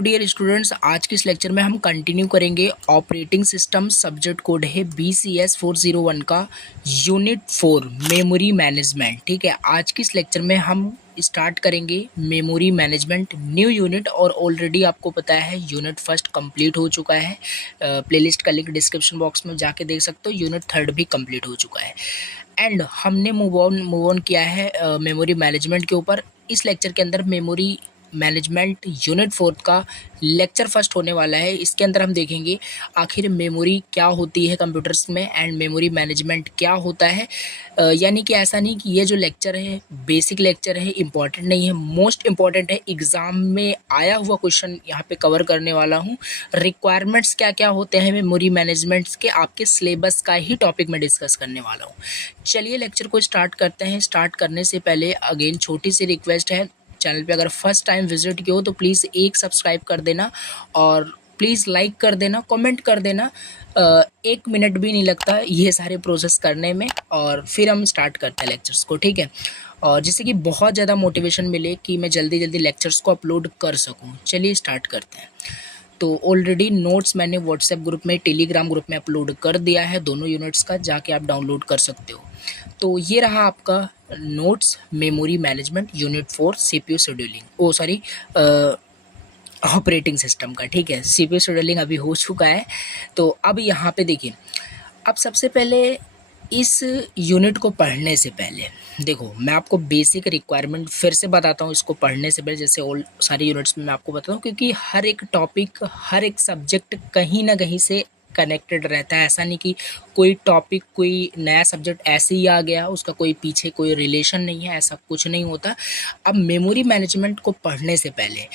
Hello dear students, आज के इस लेक्चर में हम कंटिन्यू करेंगे ऑपरेटिंग सिस्टम। सब्जेक्ट कोड है BCS 401 का यूनिट 4 मेमोरी मैनेजमेंट। ठीक है, आज के इस लेक्चर में हम स्टार्ट करेंगे मेमोरी मैनेजमेंट न्यू यूनिट। और ऑलरेडी आपको पता है यूनिट फर्स्ट कंप्लीट हो चुका है। प्लेलिस्ट का लिंक डिस्क्रिप्शन बॉक्स में जाके देख सकते हो। यूनिट थर्ड भी कंप्लीट हो चुका है एंड हमने मूव ऑन किया है मेमोरी मैनेजमेंट के ऊपर। इस लेक्चर के अंदर मेमोरी मैनेजमेंट यूनिट 4 का लेक्चर फर्स्ट होने वाला है। इसके अंदर हम देखेंगे आखिर मेमोरी क्या होती है कंप्यूटर्स में एंड मेमोरी मैनेजमेंट क्या होता है। यानी कि ऐसा नहीं कि ये जो लेक्चर है बेसिक लेक्चर है, इम्पॉर्टेंट नहीं है, मोस्ट इम्पॉर्टेंट है। एग्ज़ाम में आया हुआ क्वेश्चन यहाँ पे कवर करने वाला हूँ। रिक्वायरमेंट्स क्या क्या होते हैं मेमोरी मैनेजमेंट्स के, आपके सिलेबस का ही टॉपिक में डिस्कस करने वाला हूँ। चलिए लेक्चर को स्टार्ट करते हैं। स्टार्ट करने से पहले अगेन छोटी सी रिक्वेस्ट है, चैनल पे अगर फर्स्ट टाइम विजिट किया हो तो प्लीज़ एक सब्सक्राइब कर देना और प्लीज़ लाइक कर देना, कमेंट कर देना। 1 मिनट भी नहीं लगता ये सारे प्रोसेस करने में। और फिर हम स्टार्ट करते हैं लेक्चर्स को, ठीक है। और जिससे कि बहुत ज़्यादा मोटिवेशन मिले कि मैं जल्दी जल्दी लेक्चर्स को अपलोड कर सकूँ। चलिए स्टार्ट करते हैं। तो ऑलरेडी नोट्स मैंने व्हाट्सएप ग्रुप में, टेलीग्राम ग्रुप में अपलोड कर दिया है दोनों यूनिट्स का, जाके आप डाउनलोड कर सकते हो। तो ये रहा आपका notes memory management unit 4 CPU scheduling, operating system का। ठीक है, CPU शेड्यूलिंग अभी हो चुका है। तो अब यहाँ पे देखिए, अब सबसे पहले इस यूनिट को पढ़ने से पहले देखो मैं आपको बेसिक रिक्वायरमेंट फिर से बताता हूँ। इसको पढ़ने से पहले जैसे ऑल सारी यूनिट्स में मैं आपको बताता हूँ, क्योंकि हर एक टॉपिक, हर एक सब्जेक्ट कहीं ना कहीं से कनेक्टेड रहता है। ऐसा नहीं कि कोई टॉपिक, कोई नया सब्जेक्ट ऐसे ही आ गया, उसका कोई पीछे कोई रिलेशन नहीं है, ऐसा कुछ नहीं होता। अब मेमोरी मैनेजमेंट को पढ़ने से पहले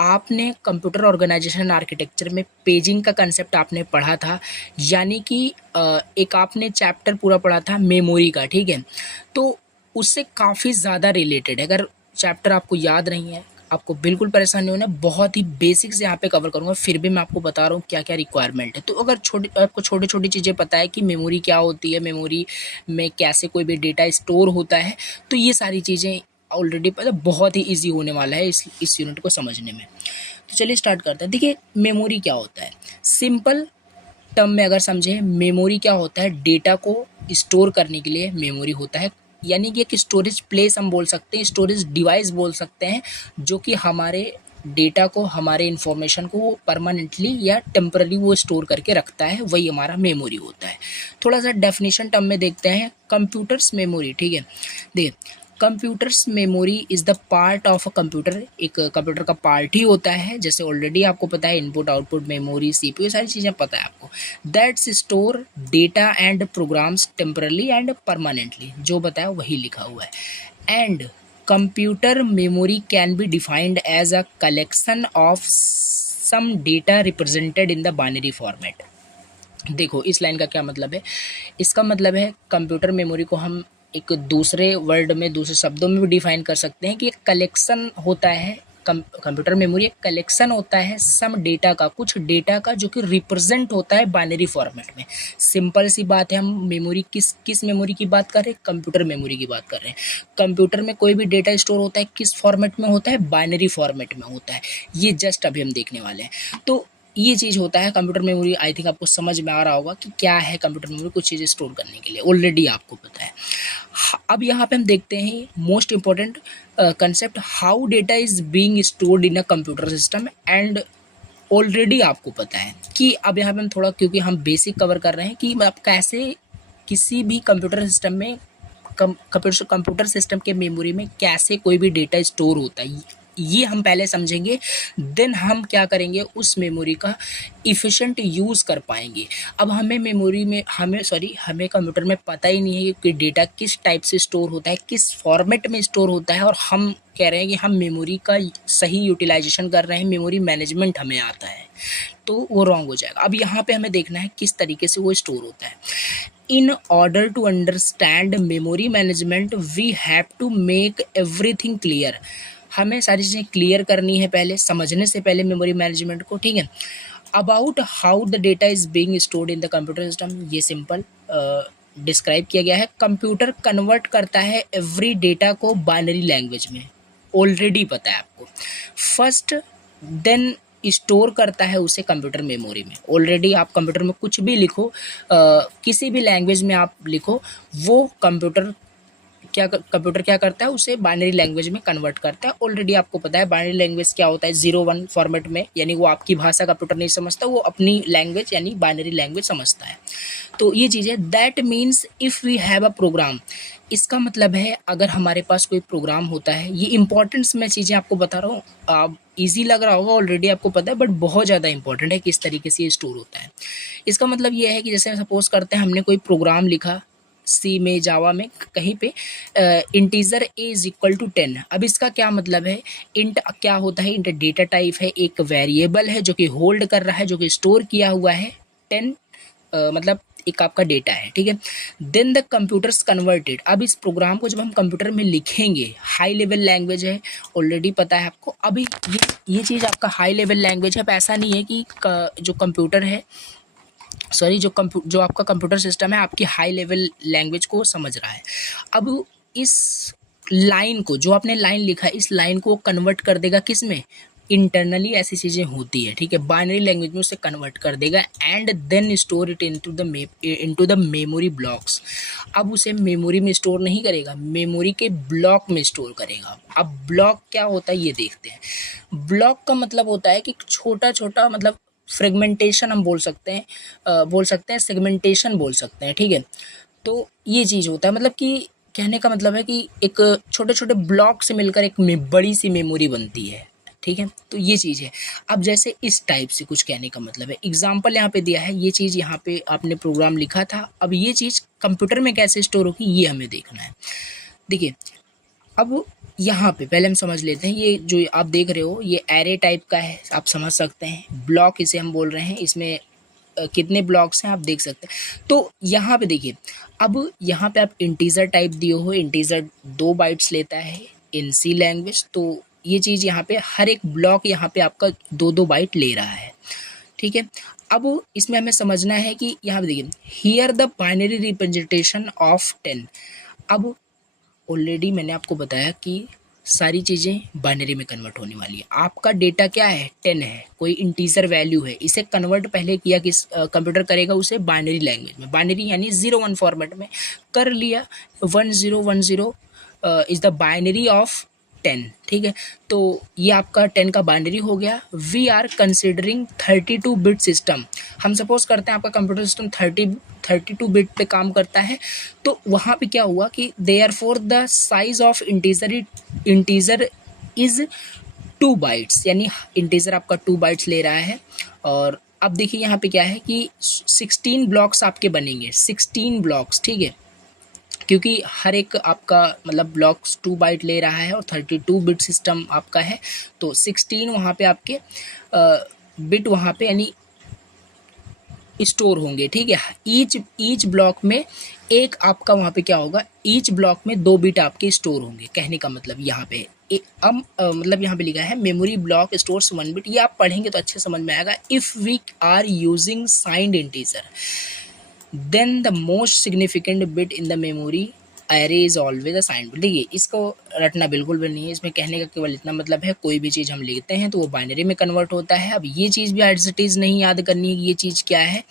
आपने कंप्यूटर ऑर्गेनाइजेशन आर्किटेक्चर में पेजिंग का कंसेप्ट आपने पढ़ा था, यानी कि एक आपने चैप्टर पूरा पढ़ा था मेमोरी का, ठीक है। तो उससे काफ़ी ज़्यादा रिलेटेड है। अगर चैप्टर आपको याद नहीं है, आपको बिल्कुल परेशान नहीं होना, बहुत ही बेसिक से यहाँ पे कवर करूँगा। फिर भी मैं आपको बता रहा हूँ क्या क्या रिक्वायरमेंट है। तो अगर आपको छोटी छोटी चीज़ें पता है कि मेमोरी क्या होती है, मेमोरी में कैसे कोई भी डेटा स्टोर होता है, तो ये सारी चीज़ें ऑलरेडी पता, बहुत ही ईजी होने वाला है इस यूनिट को समझने में। तो चलिए स्टार्ट करते हैं। देखिए मेमोरी क्या होता है, सिंपल टर्म में अगर समझें, मेमोरी क्या होता है, डेटा को स्टोर करने के लिए मेमोरी होता है। यानी कि एक स्टोरेज प्लेस हम बोल सकते हैं, स्टोरेज डिवाइस बोल सकते हैं, जो कि हमारे डेटा को, हमारे इंफॉर्मेशन को परमानेंटली या टेम्पररी वो स्टोर करके रखता है, वही हमारा मेमोरी होता है। थोड़ा सा डेफिनेशन टर्म में देखते हैं, कंप्यूटर्स मेमोरी। ठीक है, देखिए computers memory is the part of a computer. एक कंप्यूटर का पार्ट ही होता है, जैसे ऑलरेडी आपको पता है इनपुट आउटपुट मेमोरी, CPU, सारी चीज़ें पता है आपको। That's store data and programs temporarily and permanently, जो बताया वही लिखा हुआ है। And computer memory can be defined as a collection of some data represented in the binary format. देखो इस लाइन का क्या मतलब है, इसका मतलब है कंप्यूटर मेमोरी को हम एक दूसरे वर्ड में, दूसरे शब्दों में भी डिफाइन कर सकते हैं कि एक कलेक्शन होता है। कंप्यूटर मेमोरी एक कलेक्शन होता है सम डेटा का, कुछ डेटा का, जो कि रिप्रेजेंट होता है बाइनरी फॉर्मेट में। सिंपल सी बात है, हम मेमोरी किस मेमोरी की बात कर रहे हैं, कंप्यूटर मेमोरी की बात कर रहे हैं। कंप्यूटर में कोई भी डेटा स्टोर होता है किस फॉर्मेट में होता है, बाइनरी फॉर्मेट में होता है। ये जस्ट अभी हम देखने वाले हैं। तो ये चीज़ होता है कंप्यूटर मेमोरी। आई थिंक आपको समझ में आ रहा होगा कि क्या है कंप्यूटर मेमोरी, कुछ चीज़ें स्टोर करने के लिए ऑलरेडी आपको पता है। अब यहाँ पे हम देखते हैं most important concept, how data is being stored in a computer system. And already आपको पता है कि अब यहाँ पे हम थोड़ा, क्योंकि हम बेसिक कवर कर रहे हैं कि मतलब कैसे किसी भी कंप्यूटर सिस्टम में, कंप्यूटर सिस्टम के मेमोरी में कैसे कोई भी डेटा स्टोर होता है, ये हम पहले समझेंगे। देन हम क्या करेंगे, उस मेमोरी का इफ़िशेंट यूज़ कर पाएंगे। अब हमें मेमोरी में, हमें कंप्यूटर में पता ही नहीं है कि डेटा किस टाइप से स्टोर होता है, किस फॉर्मेट में स्टोर होता है, और हम कह रहे हैं कि हम मेमोरी का सही यूटिलाइजेशन कर रहे हैं, मेमोरी मैनेजमेंट हमें आता है, तो वो रॉन्ग हो जाएगा। अब यहाँ पे हमें देखना है किस तरीके से वो स्टोर होता है। In order to understand memory management, we have to make everything clear. हमें सारी चीज़ें क्लियर करनी है पहले, समझने से पहले मेमोरी मैनेजमेंट को, ठीक है। About how the data is being stored in the computer system, ये सिंपल डिस्क्राइब किया गया है। कंप्यूटर कन्वर्ट करता है एवरी डेटा को बाइनरी लैंग्वेज में, ऑलरेडी पता है आपको। फर्स्ट देन स्टोर करता है उसे कंप्यूटर मेमोरी में। ऑलरेडी आप कंप्यूटर में कुछ भी लिखो, किसी भी लैंग्वेज में आप लिखो, वो कंप्यूटर क्या करता है, उसे बाइनरी लैंग्वेज में कन्वर्ट करता है। ऑलरेडी आपको पता है बाइनरी लैंग्वेज क्या होता है, 0-1 फॉर्मेट में, यानी वो आपकी भाषा कंप्यूटर नहीं समझता, वो अपनी लैंग्वेज यानी बाइनरी लैंग्वेज समझता है। तो ये चीज़ है। That means if we have a program, इसका मतलब है अगर हमारे पास कोई प्रोग्राम होता है, ये इंपॉर्टेंट्स मैं चीज़ें आपको बता रहा हूँ, आप ईजी लग रहा होगा, ऑलरेडी आपको पता है, बट बहुत ज़्यादा इंपॉर्टेंट है किस तरीके से ये स्टोर होता है। इसका मतलब ये है कि जैसे सपोज करते हैं हमने कोई प्रोग्राम लिखा सी में, जावा में, कहीं पे integer A is equal to 10। अब इसका क्या मतलब है, इंट क्या होता है, इंट डेटा टाइप है, एक वेरिएबल है जो कि होल्ड कर रहा है, जो कि स्टोर किया हुआ है 10, मतलब एक आपका डेटा है, ठीक है। देन द कंप्यूटर्स कन्वर्टेड, अब इस प्रोग्राम को जब हम कंप्यूटर में लिखेंगे, हाई लेवल लैंग्वेज है, ऑलरेडी पता है आपको। अभी ये चीज़ आपका हाई लेवल लैंग्वेज है, ऐसा नहीं है कि जो कंप्यूटर है, सॉरी, जो आपका कंप्यूटर सिस्टम है आपकी हाई लेवल लैंग्वेज को समझ रहा है। अब इस लाइन को, जो आपने लाइन लिखा है, इस लाइन को कन्वर्ट कर देगा किस में, इंटरनली ऐसी चीज़ें होती है, ठीक है, बाइनरी लैंग्वेज में उसे कन्वर्ट कर देगा and then store it into the memory blocks. अब उसे मेमोरी में स्टोर नहीं करेगा, मेमोरी के ब्लॉक में स्टोर करेगा। अब ब्लॉक क्या होता है ये देखते हैं। ब्लॉक का मतलब होता है कि छोटा छोटा, मतलब फ्रेगमेंटेशन हम बोल सकते हैं, सेगमेंटेशन बोल सकते हैं, ठीक है। तो ये चीज़ होता है, मतलब कि कहने का मतलब है कि एक छोटे छोटे ब्लॉक से मिलकर एक बड़ी सी मेमोरी बनती है, ठीक है। तो ये चीज़ है। अब जैसे इस टाइप से कुछ कहने का मतलब है, एग्जाम्पल यहाँ पे दिया है, ये चीज़ यहाँ पे आपने प्रोग्राम लिखा था, अब ये चीज़ कंप्यूटर में कैसे स्टोर होगी ये हमें देखना है। देखिए, अब यहाँ पे पहले हम समझ लेते हैं, ये जो आप देख रहे हो ये एरे टाइप का है, आप समझ सकते हैं, ब्लॉक इसे हम बोल रहे हैं, इसमें कितने ब्लॉक्स हैं आप देख सकते हैं। तो यहाँ पे देखिए, अब यहाँ पे आप इंटीजर टाइप दिए हो, इंटीजर 2 बाइट्स लेता है इन सी लैंग्वेज, तो ये चीज़ यहाँ पे हर एक ब्लॉक यहाँ पे आपका 2-2 बाइट ले रहा है, ठीक है। अब इसमें हमें समझना है कि यहाँ पे देखिए, here the binary representation of 10। अब ऑलरेडी मैंने आपको बताया कि सारी चीज़ें बाइनरी में कन्वर्ट होने वाली है। आपका डेटा क्या है, 10 है, कोई इंटीजर वैल्यू है, इसे कन्वर्ट पहले किया कि कंप्यूटर करेगा उसे बाइनरी लैंग्वेज में, बाइनरी यानी 0-1 फॉर्मेट में कर लिया। 1010 इज़ द बाइनरी ऑफ 10, ठीक है। तो ये आपका 10 का बाइनरी हो गया। We are considering 32 bit system. हम सपोज करते हैं आपका कंप्यूटर सिस्टम 32 बिट पे काम करता है, तो वहाँ पे क्या हुआ कि therefore the size of integer is 2 bytes, यानी इंटीजर आपका 2 बाइट्स ले रहा है। और अब देखिए यहाँ पे क्या है कि 16 ब्लॉक्स आपके बनेंगे, 16 ब्लॉक्स, ठीक है, क्योंकि हर एक आपका मतलब ब्लॉक्स 2 बाइट ले रहा है और 32 बिट सिस्टम आपका है, तो 16 वहाँ पे आपके बिट वहाँ पे यानी स्टोर होंगे, ठीक है। ईच ब्लॉक में एक आपका वहाँ पे क्या होगा, ईच ब्लॉक में 2 बिट आपके स्टोर होंगे। कहने का मतलब यहाँ पे अब मतलब यहाँ पे लिखा है मेमोरी ब्लॉक स्टोर्स 1 बिट। ये आप पढ़ेंगे तो अच्छे समझ में आएगा। If we are using signed integer then the most significant bit in the memory array is always a signed bit. देखिए, इसको रटना बिल्कुल भी नहीं है, इसमें कहने का केवल इतना मतलब है, कोई भी चीज़ हम लिखते हैं तो वो बाइनरी में कन्वर्ट होता है। अब ये चीज़ भी एज इट इज़ नहीं याद करनी है कि ये चीज़ क्या है।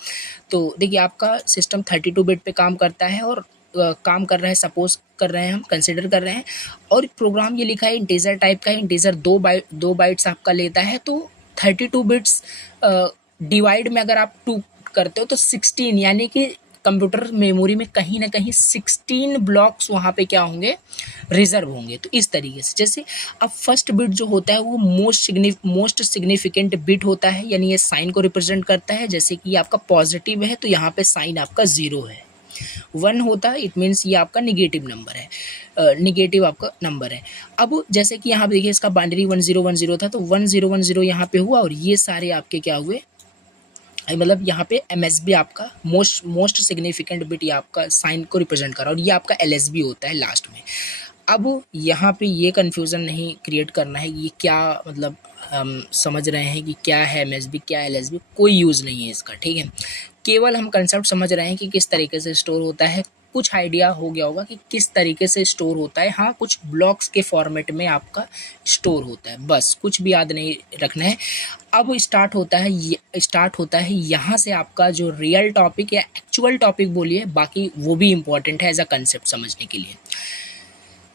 तो देखिए, आपका सिस्टम 32 बिट पे काम करता है और काम कर रहा है, सपोज कर रहे हैं, हम कंसिडर कर रहे हैं, और प्रोग्राम ये लिखा है इंटीजर टाइप का है, इंटीजर 2 बाइट्स आपका लेता है। तो 32 बिट्स डिवाइड में अगर आप 2 करते हो तो 16, यानी कि कंप्यूटर मेमोरी में कहीं ना कहीं 16 ब्लॉक्स वहाँ पे क्या होंगे, रिजर्व होंगे। तो इस तरीके से, जैसे अब फर्स्ट बिट जो होता है वो मोस्ट सिग्निफिकेंट बिट होता है, यानी ये साइन को रिप्रेजेंट करता है। जैसे कि आपका पॉजिटिव है तो यहाँ पे साइन आपका 0 है। 1 होता है इट मीन्स ये आपका निगेटिव नंबर है, निगेटिव आपका नंबर है। अब जैसे कि यहाँ पे देखिए, इसका बाइनरी 1010 था, तो 1010 यहाँ पे हुआ, और ये सारे आपके क्या हुए, मतलब यहाँ पे MSB आपका मोस्ट सिग्निफिकेंट बिट ये आपका साइन को रिप्रेजेंट कर रहा है, और ये आपका LSB होता है लास्ट में। अब यहाँ पे ये कन्फ्यूज़न नहीं क्रिएट करना है कि ये क्या, मतलब हम समझ रहे हैं कि क्या है MSB, क्या LSB, कोई यूज़ नहीं है इसका, ठीक है। केवल हम कंसेप्ट समझ रहे हैं कि किस तरीके से स्टोर होता है, कुछ आइडिया हो गया होगा कि किस तरीके से स्टोर होता है। हाँ, कुछ ब्लॉक्स के फॉर्मेट में आपका स्टोर होता है, बस कुछ भी याद नहीं रखना है। अब स्टार्ट होता है यहाँ से आपका जो रियल टॉपिक या एक्चुअल टॉपिक बोलिए, बाकी वो भी इम्पॉर्टेंट है एज अ कंसेप्ट समझने के लिए।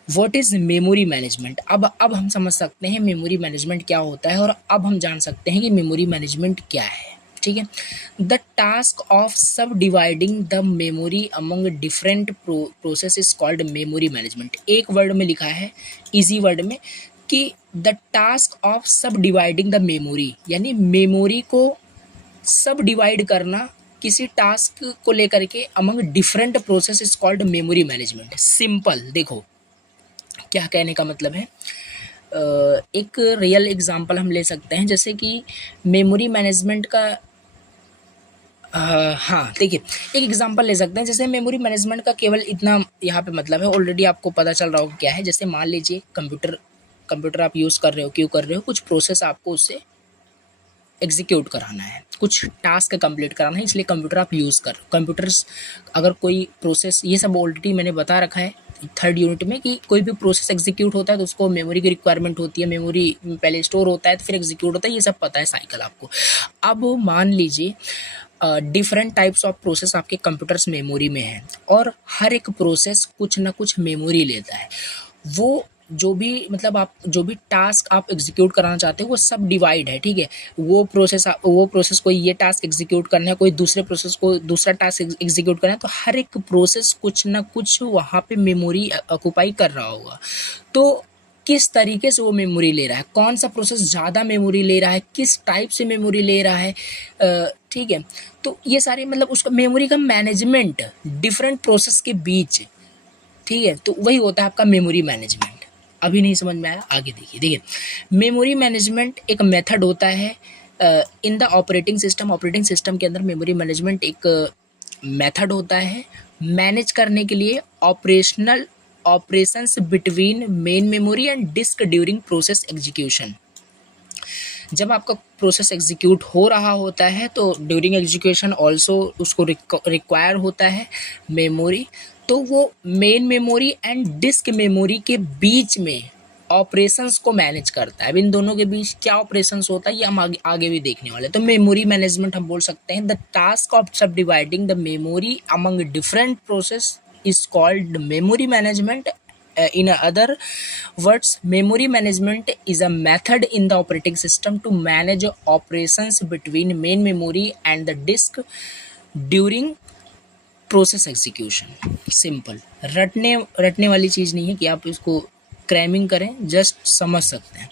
What is memory management. अब हम समझ सकते हैं मेमोरी मैनेजमेंट क्या होता है, और अब हम जान सकते हैं कि मेमोरी मैनेजमेंट क्या है। ठीक है, द टास्क ऑफ सब dividing the memory among different process is called memory management. एक वर्ड में लिखा है, इजी वर्ड में, कि द टास्क ऑफ सब डिवाइडिंग द मेमोरी, यानी मेमोरी को सब डिवाइड करना किसी टास्क को लेकर के among different process is called memory management. Simple देखो क्या कहने का मतलब है। एक रियल एग्जांपल हम ले सकते हैं, जैसे कि मेमोरी मैनेजमेंट का हाँ देखिए, एक एग्जांपल ले सकते हैं। जैसे मेमोरी मैनेजमेंट का केवल इतना यहाँ पे मतलब है, ऑलरेडी आपको पता चल रहा होगा क्या है। जैसे मान लीजिए कंप्यूटर आप यूज़ कर रहे हो, क्यों कर रहे हो, कुछ प्रोसेस आपको उससे एग्जीक्यूट कराना है, कुछ टास्क कंप्लीट कराना है, इसलिए कंप्यूटर आप यूज़ कर कंप्यूटर्स। अगर कोई प्रोसेस, ये सब ऑलरेडी मैंने बता रखा है थर्ड यूनिट में, कि कोई भी प्रोसेस एग्जीक्यूट होता है तो उसको मेमोरी की रिक्वायरमेंट होती है, मेमोरी पहले स्टोर होता है तो फिर एग्जीक्यूट होता है, ये सब पता है साइकिल आपको। अब मान लीजिए डिफरेंट टाइप्स ऑफ प्रोसेस आपके कंप्यूटर्स मेमोरी में है, और हर एक प्रोसेस कुछ ना कुछ मेमोरी लेता है। वो जो भी मतलब आप जो भी टास्क आप एग्जीक्यूट कराना चाहते हो वो सब डिवाइड है, ठीक है। वो प्रोसेस कोई ये टास्क एग्जीक्यूट करना है, कोई दूसरे प्रोसेस को दूसरा टास्क एग्जीक्यूट करना है, तो हर एक प्रोसेस कुछ ना कुछ वहाँ पे मेमोरी ऑक्युपाई कर रहा होगा। तो किस तरीके से वो मेमोरी ले रहा है, कौन सा प्रोसेस ज़्यादा मेमोरी ले रहा है, किस टाइप से मेमोरी ले रहा है, ठीक है। तो ये सारे मतलब उसका मेमोरी का मैनेजमेंट डिफरेंट प्रोसेस के बीच, ठीक है, तो वही होता है आपका मेमोरी मैनेजमेंट। अभी नहीं समझ में आया, आगे देखिए मेमोरी मैनेजमेंट एक मेथड होता है इन द ऑपरेटिंग सिस्टम के अंदर मेमोरी मैनेजमेंट एक मेथड होता है मैनेज करने के लिए operations between main memory and disk during process execution. जब आपका प्रोसेस एग्जीक्यूट हो रहा होता है तो ड्यूरिंग एग्जीक्यूशन ऑल्सो उसको रिक्वायर होता है मेमोरी, तो वो main memory and disk memory के बीच में ऑपरेशंस को मैनेज करता है। अब इन दोनों के बीच क्या ऑपरेशंस होता है ये हम आगे भी देखने वाले हैं। तो मेमोरी मैनेजमेंट हम बोल सकते हैं द टास्क ऑफ सब dividing the memory among different process is called memory management. In other words, memory management is a method in the operating system to manage operations between main memory and the disk during process execution. Simple, रटने वाली चीज़ नहीं है कि आप इसको cramming करें, just समझ सकते हैं।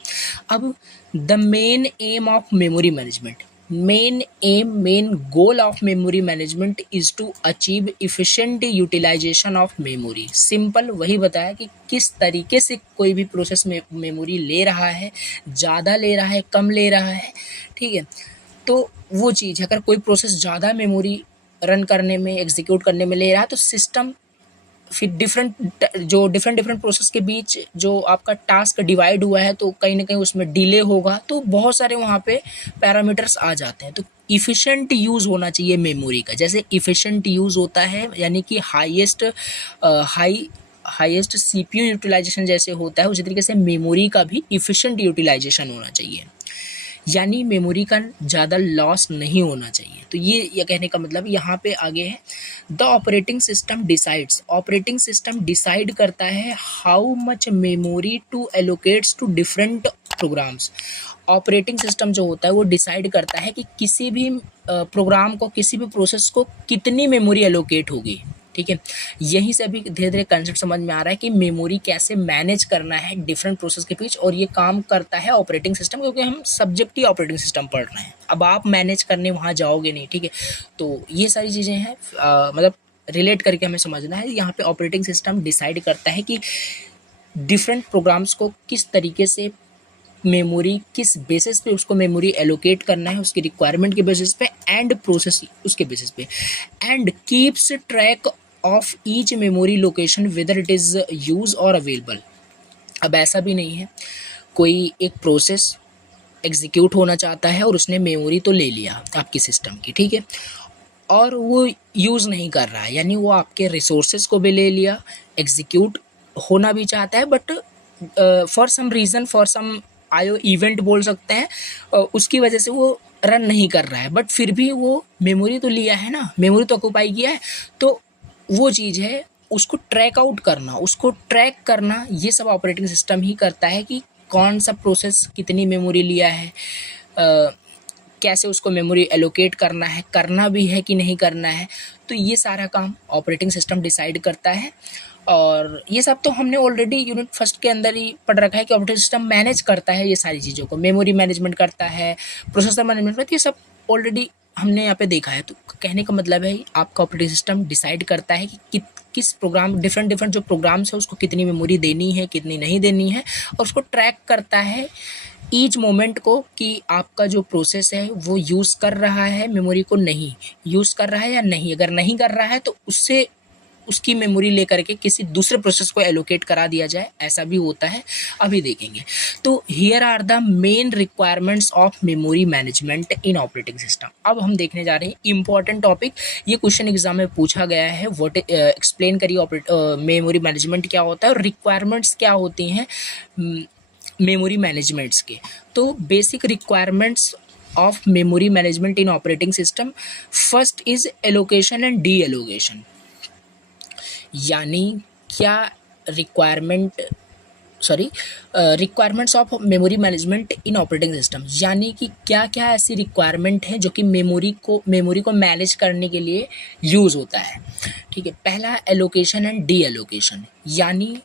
अब the main aim of memory management, main goal of memory management is to achieve efficient utilisation of memory. Simple वही बताया कि किस तरीके से कोई भी प्रोसेस में मेमोरी ले रहा है, ज़्यादा ले रहा है, कम ले रहा है, ठीक है। तो वो चीज़ है, अगर कोई प्रोसेस ज़्यादा मेमोरी रन करने में, एग्जीक्यूट करने में ले रहा है तो सिस्टम फिर डिफरेंट प्रोसेस के बीच जो आपका टास्क डिवाइड हुआ है तो कहीं ना कहीं उसमें डिले होगा, तो बहुत सारे वहाँ पे पैरामीटर्स आ जाते हैं। तो इफ़िशेंट यूज़ होना चाहिए मेमोरी का। जैसे इफ़िशेंट यूज़ होता है यानी कि हाईएस्ट सीपीयू यूटिलाइजेशन जैसे होता है, उसी तरीके से मेमोरी का भी इफ़िशेंट यूटिलाइजेशन होना चाहिए, यानी मेमोरी का ज़्यादा लॉस नहीं होना चाहिए। तो ये कहने का मतलब यहाँ पे आगे है द ऑपरेटिंग सिस्टम डिसाइड करता है how much memory to allocates to different programs. Operating system जो होता है वो डिसाइड करता है कि किसी भी प्रोग्राम को, किसी भी प्रोसेस को कितनी मेमोरी एलोकेट होगी, ठीक है। यहीं से अभी धीरे धीरे कंसेप्ट समझ में आ रहा है कि मेमोरी कैसे मैनेज करना है डिफरेंट प्रोसेस के बीच, और ये काम करता है ऑपरेटिंग सिस्टम, क्योंकि हम सब्जेक्ट ही ऑपरेटिंग सिस्टम पढ़ रहे हैं। अब आप मैनेज करने वहाँ जाओगे नहीं, ठीक है। तो ये सारी चीज़ें हैं, मतलब रिलेट करके हमें समझना है। यहाँ पे ऑपरेटिंग सिस्टम डिसाइड करता है कि डिफरेंट प्रोग्राम्स को किस तरीके से मेमोरी, किस बेसिस पे उसको मेमोरी एलोकेट करना है, उसकी रिक्वायरमेंट के बेसिस पे, एंड प्रोसेस उसके बेसिस पे, and keeps track of each memory location whether it is use और अवेलेबल। अब ऐसा भी नहीं है, कोई एक प्रोसेस एग्जीक्यूट होना चाहता है और उसने मेमोरी तो ले लिया आपकी सिस्टम की, ठीक है, और वो यूज़ नहीं कर रहा है, यानी वो आपके रिसोर्सेज को भी ले लिया, एग्जीक्यूट होना भी चाहता है, but for some reason, for some IO event बोल सकते हैं, उसकी वजह से वो रन नहीं कर रहा है, बट फिर भी वो मेमोरी तो लिया है ना, मेमोरी तो ऑक्यूपाई किया है। तो वो चीज़ है, उसको ट्रैक आउट करना, उसको ट्रैक करना, ये सब ऑपरेटिंग सिस्टम ही करता है कि कौन सा प्रोसेस कितनी मेमोरी लिया है, कैसे उसको मेमोरी एलोकेट करना है, करना भी है कि नहीं करना है। तो ये सारा काम ऑपरेटिंग सिस्टम डिसाइड करता है। और ये सब तो हमने ऑलरेडी यूनिट फर्स्ट के अंदर ही पढ़ रखा है कि ऑपरेटिंग सिस्टम मैनेज करता है ये सारी चीज़ों को, मेमोरी मैनेजमेंट करता है, प्रोसेसर मैनेजमेंट करता है, ये सब ऑलरेडी हमने यहाँ पे देखा है। तो कहने का मतलब है आपका ऑपरेटिंग सिस्टम डिसाइड करता है कि किस प्रोग्राम, डिफरेंट डिफरेंट जो प्रोग्राम्स है उसको कितनी मेमोरी देनी है, कितनी नहीं देनी है, और उसको ट्रैक करता है ईच मोमेंट को कि आपका जो प्रोसेस है वो यूज़ कर रहा है मेमोरी को, नहीं यूज़ कर रहा है या नहीं। अगर नहीं कर रहा है तो उससे उसकी मेमोरी लेकर के किसी दूसरे प्रोसेस को एलोकेट करा दिया जाए, ऐसा भी होता है, अभी देखेंगे। तो here are the main requirements of memory management in operating system. अब हम देखने जा रहे हैं इंपॉर्टेंट टॉपिक, ये क्वेश्चन एग्जाम में पूछा गया है। व्हाट एक्सप्लेन करिए मेमोरी मैनेजमेंट क्या होता है और रिक्वायरमेंट्स क्या होती हैं मेमोरी मैनेजमेंट्स के। तो basic requirements of memory management in operating system, first is allocation and D allocation. यानी क्या requirements of memory management in operating system, यानी कि क्या क्या ऐसी रिक्वायरमेंट है जो कि मेमोरी को मैनेज करने के लिए यूज़ होता है। ठीक है, पहला एलोकेशन एंड डी एलोकेशन, यानी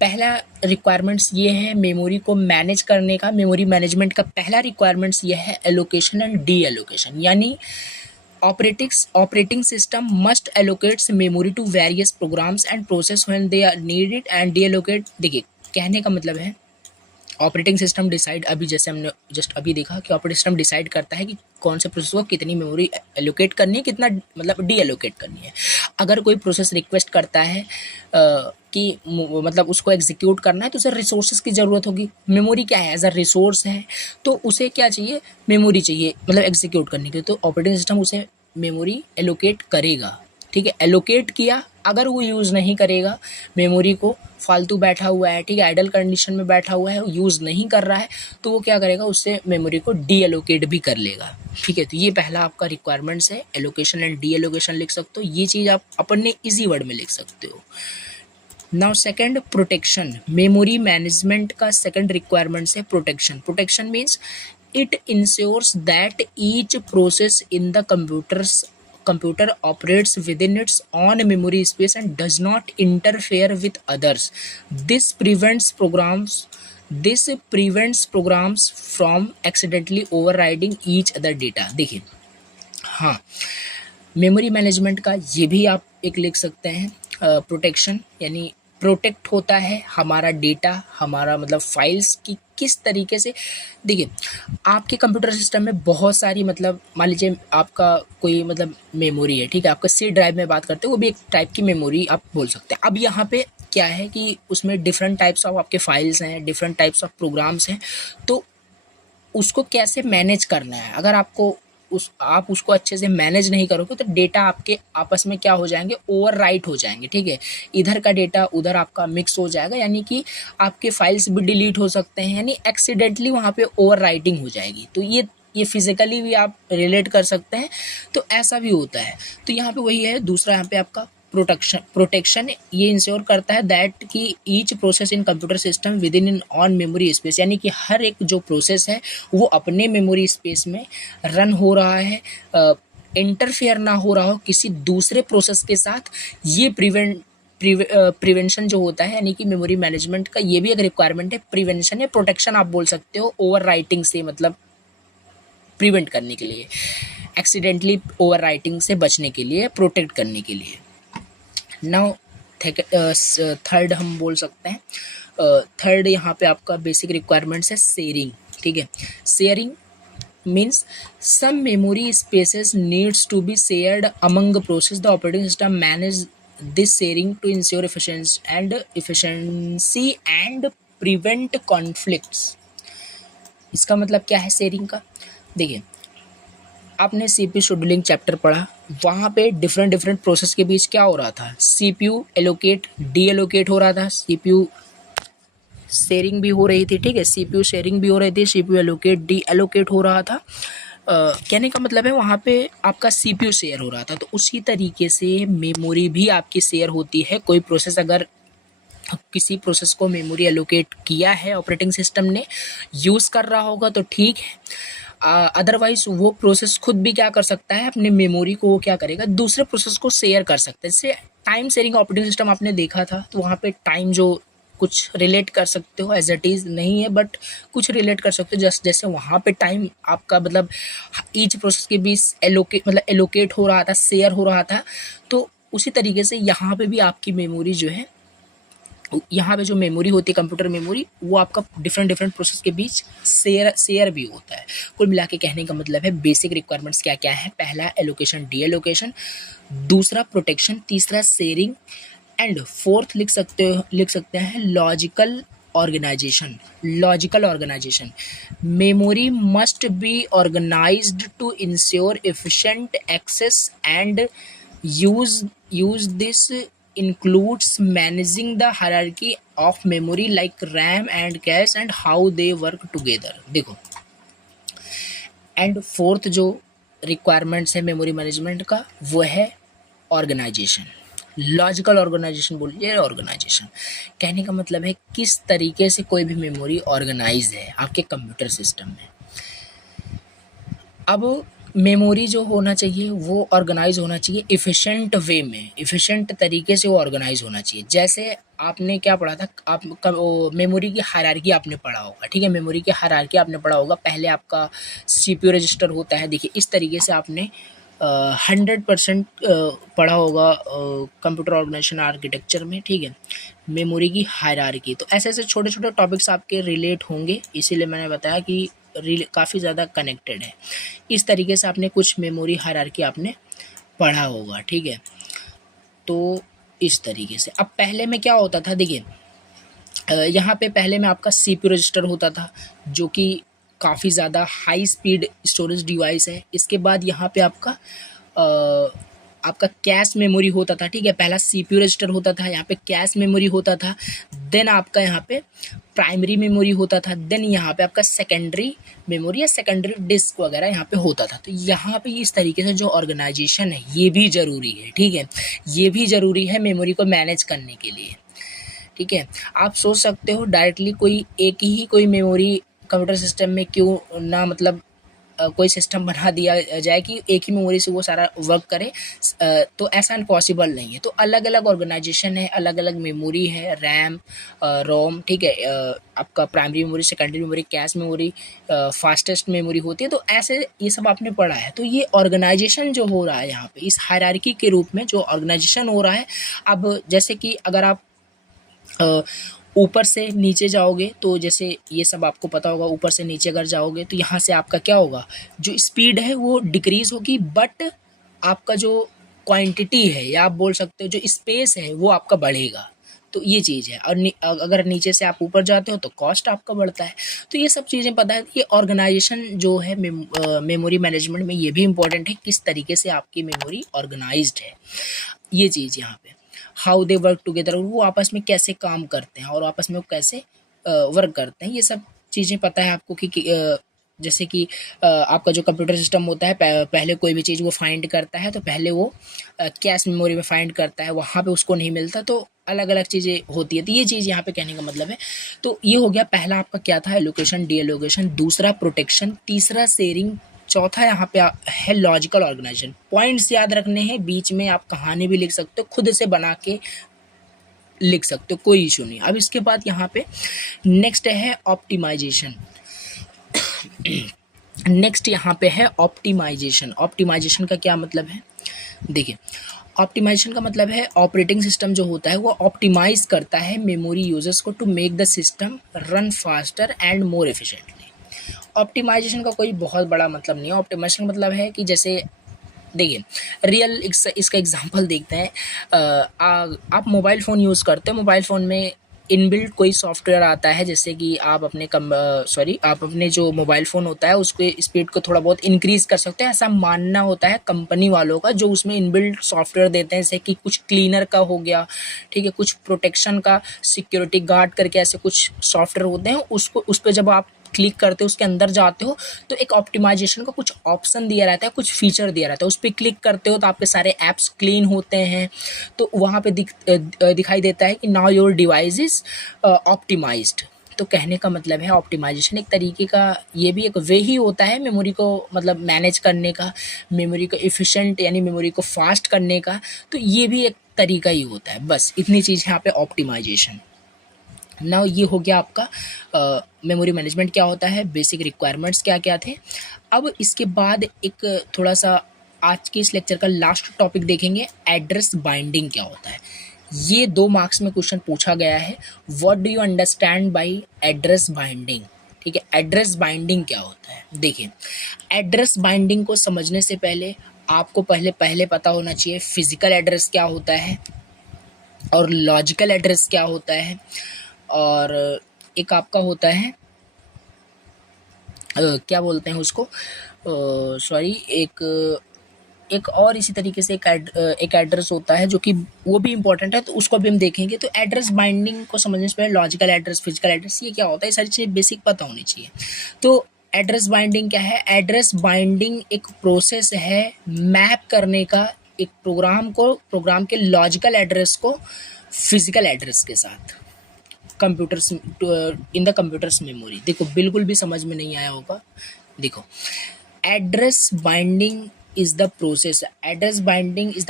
पहला रिक्वायरमेंट्स ये है मेमोरी को मैनेज करने का, मेमोरी मैनेजमेंट का पहला रिक्वायरमेंट्स ये है एलोकेशन एंड डी एलोकेशन। यानी operating system must allocates memory to various programs and process when they are needed and deallocate। देखिए कहने का मतलब है ऑपरेटिंग सिस्टम डिसाइड, अभी जैसे हमने जस्ट अभी देखा कि ऑपरेटिंग सिस्टम डिसाइड करता है कि कौन से प्रोसेस को कितनी मेमोरी एलोकेट करनी है, कितना मतलब डी एलोकेट करनी है। अगर कोई प्रोसेस रिक्वेस्ट करता है कि मतलब उसको एग्जीक्यूट करना है तो उसे रिसोर्सेज की ज़रूरत होगी। मेमोरी क्या है, एज अ रिसोर्स है, तो उसे क्या चाहिए, मेमोरी चाहिए मतलब एग्जीक्यूट करने के लिए। तो ऑपरेटिंग सिस्टम उसे मेमोरी एलोकेट करेगा। ठीक है, एलोकेट किया, अगर वो यूज़ नहीं करेगा मेमोरी को, फालतू बैठा हुआ है, ठीक है, आइडल कंडीशन में बैठा हुआ है, यूज़ नहीं कर रहा है, तो वो क्या करेगा, उससे मेमोरी को डी एलोकेट भी कर लेगा। ठीक है, तो ये पहला आपका रिक्वायरमेंट्स है, एलोकेशन एंड डी एलोकेशन लिख सकते हो। ये चीज़ आप अपने ईजी वर्ड में लिख सकते हो। Now second, protection. Memory management का सेकंड रिक्वायरमेंट्स है protection. Protection means it ensures that each process in the computer operates within its own memory space and does not interfere with others. This prevents programs from accidentally overriding each other data। देखिए, हाँ, memory management का ये भी आप एक लिख सकते हैं प्रोटेक्शन, यानी प्रोटेक्ट होता है हमारा डेटा, हमारा मतलब फाइल्स की किस तरीके से। देखिए, आपके कंप्यूटर सिस्टम में बहुत सारी मतलब मान लीजिए आपका कोई मतलब मेमोरी है, ठीक है, आपका सी ड्राइव में बात करते हैं, वो भी एक टाइप की मेमोरी आप बोल सकते हैं। अब यहाँ पे क्या है कि उसमें डिफरेंट टाइप्स ऑफ आपके फाइल्स हैं, डिफरेंट टाइप्स ऑफ प्रोग्राम्स हैं, तो उसको कैसे मैनेज करना है। अगर आपको आप उसको अच्छे से मैनेज नहीं करोगे तो डेटा आपके आपस में क्या हो जाएंगे, ओवरराइट हो जाएंगे। ठीक है, इधर का डेटा उधर आपका मिक्स हो जाएगा, यानी कि आपके फाइल्स भी डिलीट हो सकते हैं, यानी एक्सीडेंटली वहाँ पे ओवरराइटिंग हो जाएगी। तो ये फिजिकली भी आप रिलेट कर सकते हैं, तो ऐसा भी होता है। तो यहाँ पे वही है, दूसरा यहाँ पे आपका प्रोटेक्शन ये इंश्योर करता है दैट कि each process in computer system with in on memory space, यानी कि हर एक जो प्रोसेस है वो अपने मेमोरी स्पेस में रन हो रहा है, इंटरफेयर ना हो रहा हो किसी दूसरे प्रोसेस के साथ। ये प्रिवेंशन जो होता है, यानी कि मेमोरी मैनेजमेंट का ये भी एक रिक्वायरमेंट है, प्रिवेंशन या प्रोटेक्शन आप बोल सकते हो, ओवर राइटिंग से मतलब प्रिवेंट करने के लिए, एक्सीडेंटली ओवर राइटिंग से बचने के लिए, प्रोटेक्ट करने के लिए। नाउ थर्ड हम बोल सकते हैं, थर्ड यहाँ पे आपका बेसिक रिक्वायरमेंट्स है शेयरिंग। ठीक है, sharing means some memory spaces needs to be shared among process. The operating system manage this sharing to ensure efficiency and prevent conflicts. इसका मतलब क्या है शेयरिंग का, देखिए आपने सीपीयू शेड्यूलिंग चैप्टर पढ़ा, वहाँ पे डिफरेंट डिफरेंट प्रोसेस के बीच क्या हो रहा था, सीपीयू एलोकेट डी एलोकेट हो रहा था, सीपीयू शेयरिंग भी हो रही थी, ठीक है, सीपीयू शेयरिंग भी हो रही थी, सीपीयू एलोकेट डी एलोकेट हो रहा था। कहने का मतलब है वहाँ पे आपका सीपीयू शेयर हो रहा था। तो उसी तरीके से मेमोरी भी आपकी शेयर होती है। कोई प्रोसेस अगर किसी प्रोसेस को मेमोरी एलोकेट किया है ऑपरेटिंग सिस्टम ने, यूज़ कर रहा होगा तो ठीक है, अदरवाइज वो प्रोसेस खुद भी क्या कर सकता है, अपने मेमोरी को वो क्या करेगा, दूसरे प्रोसेस को शेयर कर सकता है। जैसे टाइम शेयरिंग ऑपरेटिंग सिस्टम आपने देखा था, तो वहाँ पे टाइम जो कुछ रिलेट कर सकते हो, एज इट इज़ नहीं है बट कुछ रिलेट कर सकते हो। जैसे वहाँ पे टाइम आपका मतलब ईच प्रोसेस के बीच एलोकेट हो रहा था, शेयर हो रहा था। तो उसी तरीके से यहाँ पे भी आपकी मेमोरी जो है, यहाँ पे जो मेमोरी होती है कंप्यूटर मेमोरी, वो आपका डिफरेंट डिफरेंट प्रोसेस के बीच शेयर भी होता है। कुल मिला के कहने का मतलब है बेसिक रिक्वायरमेंट्स क्या क्या है, पहला एलोकेशन डी एलोकेशन, दूसरा प्रोटेक्शन, तीसरा शेयरिंग, एंड फोर्थ लिख सकते हैं logical organisation. Logical organisation, memory must be organised to ensure efficient access and use this includes managing the hierarchy of memory like RAM and cache and how they work together। देखो, and fourth जो requirements है memory management का, वो है organisation. Logical organisation बोलिए, organisation कहने का मतलब है किस तरीके से कोई भी मेमोरी ऑर्गेनाइज है आपके कंप्यूटर सिस्टम में। अब मेमोरी जो होना चाहिए वो ऑर्गेनाइज होना चाहिए इफ़िशेंट वे में, इफ़िशेंट तरीके से वो ऑर्गेनाइज होना चाहिए। जैसे आपने क्या पढ़ा था, आप मेमोरी की हायरार्की आपने पढ़ा होगा, ठीक है, मेमोरी की हायरार्की आपने पढ़ा होगा। पहले आपका सीपीयू रजिस्टर होता है, देखिए इस तरीके से आपने 100% पढ़ा होगा कंप्यूटर ऑर्गेनाइजेशन आर्किटेक्चर में, ठीक है, मेमोरी की हायरार्की। तो ऐसे ऐसे छोटे छोटे टॉपिक्स आपके रिलेट होंगे, इसीलिए मैंने बताया कि काफ़ी ज़्यादा कनेक्टेड है। इस तरीके से आपने कुछ मेमोरी हायरार्की आपने पढ़ा होगा, ठीक है। तो इस तरीके से अब पहले में क्या होता था, देखिए यहाँ पे पहले में आपका सीपीयू रजिस्टर होता था जो कि काफ़ी ज़्यादा हाई स्पीड स्टोरेज डिवाइस है। इसके बाद यहाँ पे आपका कैश मेमोरी होता था, ठीक है, पहला सीपीयू रजिस्टर होता था, यहाँ पे कैश मेमोरी होता था, देन आपका यहाँ पे प्राइमरी मेमोरी होता था, देन यहाँ पे आपका सेकेंडरी मेमोरी या सेकेंडरी डिस्क वगैरह यहाँ पे होता था। तो यहाँ पे इस तरीके से जो ऑर्गेनाइजेशन है ये भी ज़रूरी है, ठीक है, ये भी ज़रूरी है मेमोरी को मैनेज करने के लिए, ठीक है। आप सोच सकते हो डायरेक्टली कोई एक ही कोई मेमोरी कंप्यूटर सिस्टम में क्यों ना, मतलब कोई सिस्टम बना दिया जाए कि एक ही मेमोरी से वो सारा वर्क करे, तो ऐसा पॉसिबल नहीं है। तो अलग अलग ऑर्गेनाइजेशन है, अलग अलग मेमोरी है, रैम, रोम, ठीक है, आपका primary memory, secondary memory, cache memory, fastest memory होती है। तो ऐसे ये सब आपने पढ़ा है। तो ये ऑर्गेनाइजेशन जो हो रहा है यहाँ पे इस हायरार्की के रूप में जो ऑर्गेनाइजेशन हो रहा है, अब जैसे कि अगर आप ऊपर से नीचे जाओगे तो जैसे ये सब आपको पता होगा, ऊपर से नीचे अगर जाओगे तो यहाँ से आपका क्या होगा, जो स्पीड है वो डिक्रीज़ होगी, बट आपका जो क्वांटिटी है या आप बोल सकते हो जो स्पेस है वो आपका बढ़ेगा। तो ये चीज़ है। और अगर नीचे से आप ऊपर जाते हो तो कॉस्ट आपका बढ़ता है। तो ये सब चीज़ें पता है। ये ऑर्गेनाइजेशन जो है मेमोरी मैनेजमेंट में ये भी इम्पोर्टेंट है, किस तरीके से आपकी मेमोरी ऑर्गेनाइज्ड है, ये चीज़ यहाँ पे हाउ दे वर्क टुगेदर, वो आपस में कैसे काम करते हैं और आपस में वो कैसे वर्क करते हैं, ये सब चीज़ें पता है आपको कि जैसे कि आपका जो कंप्यूटर सिस्टम होता है पहले कोई भी चीज़ वो फाइंड करता है तो पहले वो कैश मेमोरी में फाइंड करता है, वहाँ पे उसको नहीं मिलता, तो अलग अलग चीज़ें होती है। तो ये चीज़ यहाँ पे कहने का मतलब है। तो ये हो गया पहला आपका क्या था, एलोकेशन डी एलोकेशन, दूसरा प्रोटेक्शन, तीसरा शेयरिंग, चौथा यहाँ पे है लॉजिकल ऑर्गेनाइजेशन। पॉइंट्स याद रखने हैं, बीच में आप कहानी भी लिख सकते हो, खुद से बना के लिख सकते हो, कोई इशू नहीं। अब इसके बाद यहाँ पे नेक्स्ट है ऑप्टिमाइजेशन। नेक्स्ट यहाँ पे है ऑप्टिमाइजेशन। ऑप्टिमाइजेशन का क्या मतलब है, देखिए ऑप्टिमाइजेशन का मतलब है ऑपरेटिंग सिस्टम जो होता है वो ऑप्टिमाइज करता है मेमोरी यूजर्स को to make the system run faster and more efficiently. Optimisation का कोई बहुत बड़ा मतलब नहीं है। ऑप्टिमाइजेशन का मतलब है कि जैसे देखिए रियल इसका एग्जांपल देखते हैं। आप मोबाइल फ़ोन यूज़ करते हो, मोबाइल फ़ोन में इनबिल्ट कोई सॉफ्टवेयर आता है, जैसे कि आप अपने आप अपने जो मोबाइल फ़ोन होता है उसके स्पीड को थोड़ा बहुत इंक्रीज़ कर सकते हैं, ऐसा मानना होता है कंपनी वालों का, जो उसमें इनबिल्ट सॉफ्टवेयर देते हैं, जैसे कि कुछ क्लीनर का हो गया, ठीक है, कुछ प्रोटेक्शन का, सिक्योरिटी गार्ड करके ऐसे कुछ सॉफ्टवेयर होते हैं, उसको उस पे जब आप क्लिक करते हो, उसके अंदर जाते हो, तो एक ऑप्टिमाइजेशन का कुछ ऑप्शन दिया रहता है, कुछ फीचर दिया रहता है, उस पर क्लिक करते हो तो आपके सारे ऐप्स क्लीन होते हैं, तो वहाँ पे दिखाई देता है कि now your device is optimised. तो कहने का मतलब है ऑप्टिमाइजेशन एक तरीके का, ये भी एक वे ही होता है मेमोरी को मतलब मैनेज करने का, मेमोरी को एफिशिएंट यानी मेमोरी को फास्ट करने का, तो ये भी एक तरीका ही होता है। बस इतनी चीज़ है यहाँ पे ऑप्टिमाइजेशन। नाउ ये हो गया आपका मेमोरी मैनेजमेंट क्या होता है, बेसिक रिक्वायरमेंट्स क्या क्या थे। अब इसके बाद एक थोड़ा सा आज के इस लेक्चर का लास्ट टॉपिक देखेंगे, एड्रेस बाइंडिंग क्या होता है। ये 2 मार्क्स में क्वेश्चन पूछा गया है, what do you understand by address binding. ठीक है, एड्रेस बाइंडिंग क्या होता है। देखिए, एड्रेस बाइंडिंग को समझने से पहले आपको पहले पता होना चाहिए फिजिकल एड्रेस क्या होता है और लॉजिकल एड्रेस क्या होता है, और एक आपका होता है क्या बोलते हैं उसको, सॉरी, एक और इसी तरीके से एक एड्रेस होता है जो कि वो भी इम्पोर्टेंट है, तो उसको भी हम देखेंगे। तो एड्रेस बाइंडिंग को समझने से पहले लॉजिकल एड्रेस, फिजिकल एड्रेस, ये क्या होता है, ये सारी चीज़ें बेसिक पता होनी चाहिए। तो एड्रेस बाइंडिंग क्या है, एड्रेस बाइंडिंग एक प्रोसेस है मैप करने का, एक प्रोग्राम के लॉजिकल एड्रेस को फिजिकल एड्रेस के साथ computers in the computer's memory. देखो बिल्कुल भी समझ में नहीं आया होगा। देखो, address binding is the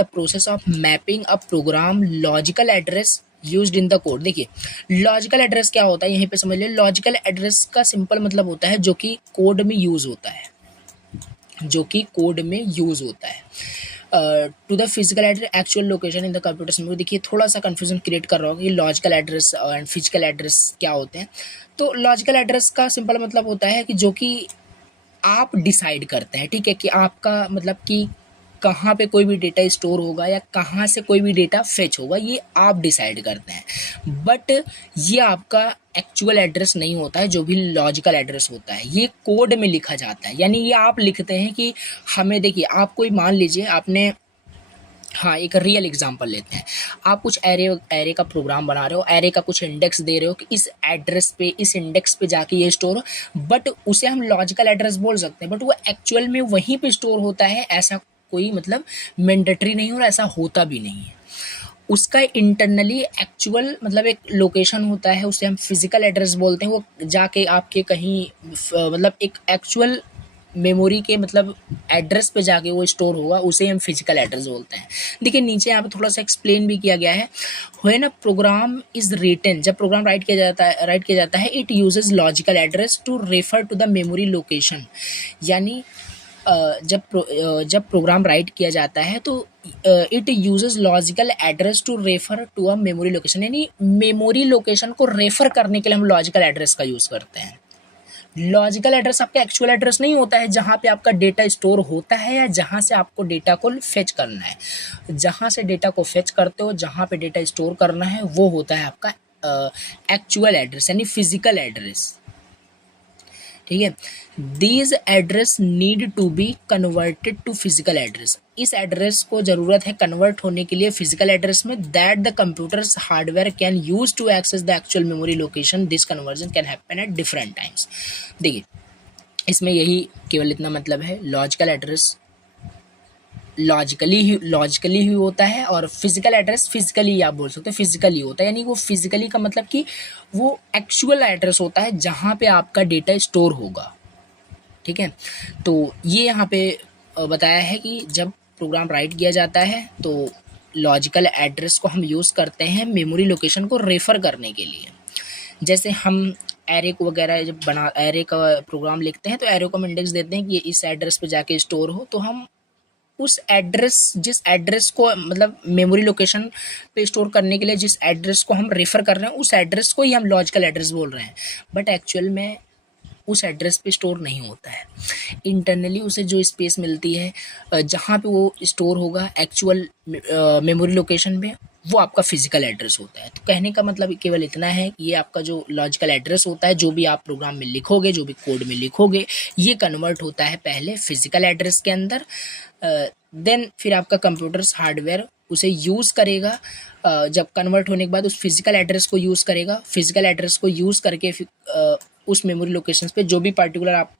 process of mapping a program logical address used in the code. देखिए, लॉजिकल एड्रेस क्या होता है, यहीं पे समझ लिया। लॉजिकल एड्रेस का सिंपल मतलब होता है जो कि कोड में यूज होता है, to the physical address actual location in the computer memory. देखिए, थोड़ा सा कंफ्यूजन क्रिएट कर रहा होगा कि logical address and physical address क्या होते हैं। तो लॉजिकल एड्रेस का सिंपल मतलब होता है कि जो कि आप डिसाइड करते हैं, ठीक है, कि आपका मतलब कि कहाँ पे कोई भी डेटा स्टोर होगा या कहाँ से कोई भी डेटा फेच होगा, ये आप डिसाइड करते हैं। बट ये आपका एक्चुअल एड्रेस नहीं होता है, जो भी लॉजिकल एड्रेस होता है ये कोड में लिखा जाता है। यानी ये आप लिखते हैं कि हमें, देखिए, आप कोई मान लीजिए आपने, हाँ, एक रियल एग्जांपल लेते हैं। आप कुछ एरे का प्रोग्राम बना रहे हो, एरे का कुछ इंडेक्स दे रहे हो कि इस एड्रेस पे, इस इंडेक्स पे जाके ये स्टोर हो, बट उसे हम लॉजिकल एड्रेस बोल सकते हैं, बट वो एक्चुअल में वहीं पे स्टोर होता है, ऐसा कोई मतलब मैंडेटरी नहीं और ऐसा होता भी नहीं है। उसका इंटरनली एक्चुअल मतलब एक लोकेशन होता है, उसे हम फिजिकल एड्रेस बोलते हैं। वो जाके आपके कहीं मतलब एक एक्चुअल मेमोरी के मतलब एड्रेस पे जाके वो स्टोर होगा, उसे हम फिजिकल एड्रेस बोलते हैं। देखिए, नीचे यहाँ पे थोड़ा सा एक्सप्लेन भी किया गया है। When a program is written, जब प्रोग्राम राइट किया जाता है, it uses logical address to refer to the memory location. यानी जब प्रोग्राम राइट किया जाता है तो it uses logical address to refer to a memory location, यानी मेमोरी लोकेशन को रेफर करने के लिए हम लॉजिकल एड्रेस का यूज़ करते हैं। लॉजिकल एड्रेस आपका एक्चुअल एड्रेस नहीं होता है जहाँ पे आपका डेटा स्टोर होता है या जहाँ से आपको डेटा को फेच करना है। जहाँ से डेटा को फेच करते हो, जहाँ पे डेटा स्टोर करना है, वो होता है आपका एक्चुअल एड्रेस यानी फिजिकल एड्रेस। ठीक है, these address need to be converted to physical address. इस एड्रेस को ज़रूरत है कन्वर्ट होने के लिए फिजिकल एड्रेस में, that the computer's hardware can use to access the actual memory location. This conversion can happen at different times. देखिए, इसमें यही केवल इतना मतलब है, लॉजिकल एड्रेस लॉजिकली ही होता है और फिजिकल एड्रेस फिजिकली आप बोल सकते हो, फिजिकली होता है। यानी वो फिजिकली का मतलब कि वो एक्चुअल एड्रेस होता है जहाँ पे आपका डेटा स्टोर होगा। ठीक है, तो ये यहाँ पे बताया है कि जब प्रोग्राम राइट किया जाता है तो लॉजिकल एड्रेस को हम यूज़ करते हैं मेमोरी लोकेशन को रेफ़र करने के लिए। जैसे हम एरे को वगैरह जब एरे का प्रोग्राम लिखते हैं तो एरे को हम इंडेक्स देते हैं कि ये इस एड्रेस पे जाके स्टोर हो, तो हम उस एड्रेस, जिस एड्रेस को मतलब मेमोरी लोकेशन पे स्टोर करने के लिए जिस एड्रेस को हम रेफ़र कर रहे हैं, उस एड्रेस को ही हम लॉजिकल एड्रेस बोल रहे हैं। बट एक्चुअल में उस एड्रेस पे स्टोर नहीं होता है। इंटरनली उसे जो स्पेस मिलती है जहाँ पे वो स्टोर होगा एक्चुअल मेमोरी लोकेशन पे, वो आपका फिजिकल एड्रेस होता है। तो कहने का मतलब केवल इतना है कि ये आपका जो लॉजिकल एड्रेस होता है, जो भी आप प्रोग्राम में लिखोगे, जो भी कोड में लिखोगे, ये कन्वर्ट होता है पहले फिजिकल एड्रेस के अंदर, देन फिर आपका कंप्यूटर्स हार्डवेयर उसे यूज़ करेगा। जब कन्वर्ट होने के बाद उस फिजिकल एड्रेस को यूज़ करेगा, फिजिकल एड्रेस को यूज़ करके उस मेमोरी लोकेशंस पे जो भी पर्टिकुलर आप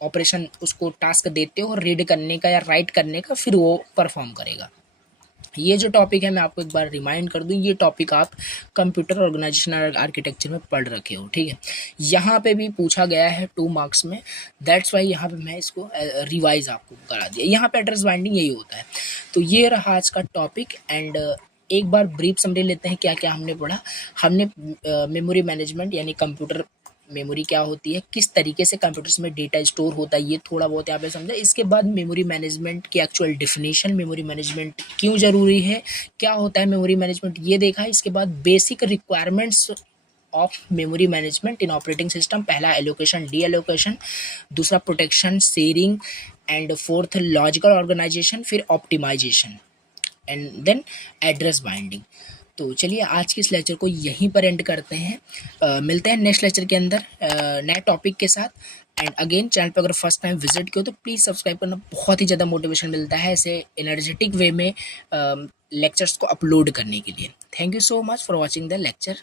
ऑपरेशन उसको टास्क देते हो रीड करने का या राइट करने का, फिर वो परफॉर्म करेगा। ये जो टॉपिक है मैं आपको एक बार रिमाइंड कर दूं, ये टॉपिक आप कंप्यूटर ऑर्गेनाइजेशनल आर्किटेक्चर में पढ़ रखे हो, ठीक है। यहाँ पे भी पूछा गया है 2 मार्क्स में, दैट्स वाई यहाँ पे मैं इसको रिवाइज आपको करा दिया। यहाँ पे एड्रेस बाइंडिंग यही होता है। तो ये रहा आज का टॉपिक एंड एक बार ब्रीफ समरी लेते हैं क्या क्या हमने पढ़ा। हमने मेमोरी मैनेजमेंट यानी कंप्यूटर मेमोरी क्या होती है, किस तरीके से कंप्यूटर्स में डेटा स्टोर होता है, ये थोड़ा बहुत यहाँ पे समझा। इसके बाद मेमोरी मैनेजमेंट की एक्चुअल डेफिनेशन, मेमोरी मैनेजमेंट क्यों ज़रूरी है, क्या होता है मेमोरी मैनेजमेंट, ये देखा। इसके बाद basic requirements of memory management in operating system, पहला एलोकेशन डी एलोकेशन, दूसरा protection sharing and fourth logical organisation, फिर optimisation and then address binding. तो चलिए आज के इस लेक्चर को यहीं पर एंड करते हैं। मिलते हैं नेक्स्ट लेक्चर के अंदर नए टॉपिक के साथ। एंड अगेन चैनल पर अगर फर्स्ट टाइम विजिट किया तो प्लीज़ सब्सक्राइब करना, बहुत ही ज़्यादा मोटिवेशन मिलता है ऐसे एनर्जेटिक वे में लेक्चर्स को अपलोड करने के लिए। Thank you so much for watching the lecture.